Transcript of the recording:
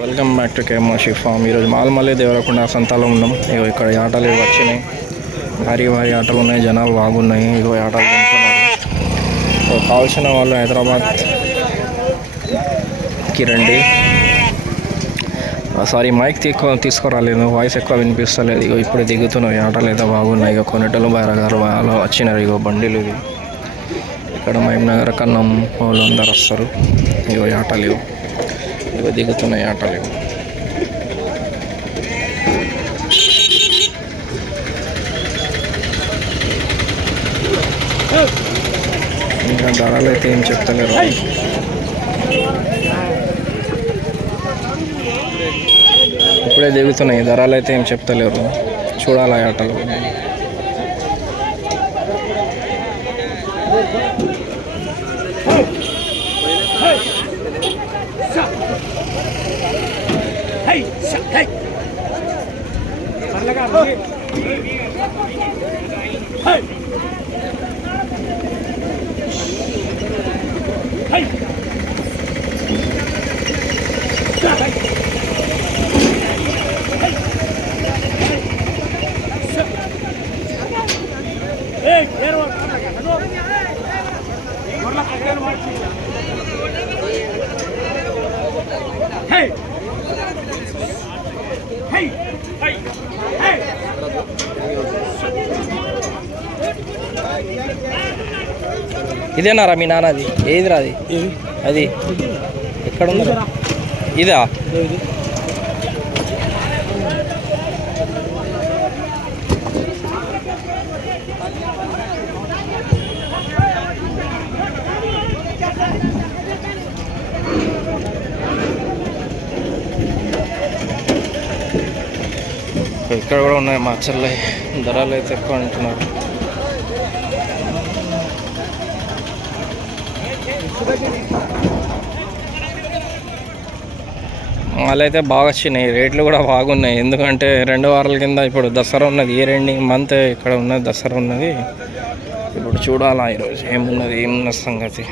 Welcome back to KMR farm. ఈరోజు మాల్మల్లి దేవరకొండ సంతాలో ఉన్నాం. ఇగో ఇక్కడ ఆటలు వచ్చినాయి, భారీ ఆటలు ఉన్నాయి, జనాలు బాగున్నాయి. ఇగో ఆటలు తింటున్నారు. కావాల్సిన వాళ్ళు హైదరాబాద్కి రండి. సారీ, మైక్ తీసుకురాలేదు, వాయిస్ ఎక్కువ వినిపిస్తలేదు. ఇగో ఇప్పుడే దిగుతున్నాయి, ఆటలు అయితే బాగున్నాయి. ఇక కొన్నిటలు బైరగారు అలా వచ్చినారు. ఇగో బండిలు ఇవి. ఇక్కడ మహబూబ్నగర్ కన్నం వాళ్ళు అందరు వస్తారు. ఇగో ఆటలు ఇగో దిగుతున్నాయి ఆటలు. ఇంకా ధరలు అయితే ఏం చెప్తలేరు. ఇప్పుడే దిగుతున్నాయి, ధరలు అయితే ఏం చెప్తలేరు. చూడాలి ఆటలు. ఇదేనారా మీ నాన్నది? ఏది రాది అది? ఎక్కడ ఉంది ఇదా? ఇక్కడ కూడా ఉన్నాయి మా చెల్లె. ధరలు అయితే ఎక్కువ అంటున్నారు. వాళ్ళైతే బాగా వచ్చినాయి, రేట్లు కూడా బాగున్నాయి. ఎందుకంటే 2 వారాల కింద ఇప్పుడు దసరా ఉన్నది, ఇయర్ ఎండింగ్ మంత్ ఇక్కడ ఉన్నది, దసరా ఉన్నది. ఇప్పుడు చూడాలా ఈరోజు ఏమున్నది సంగతి.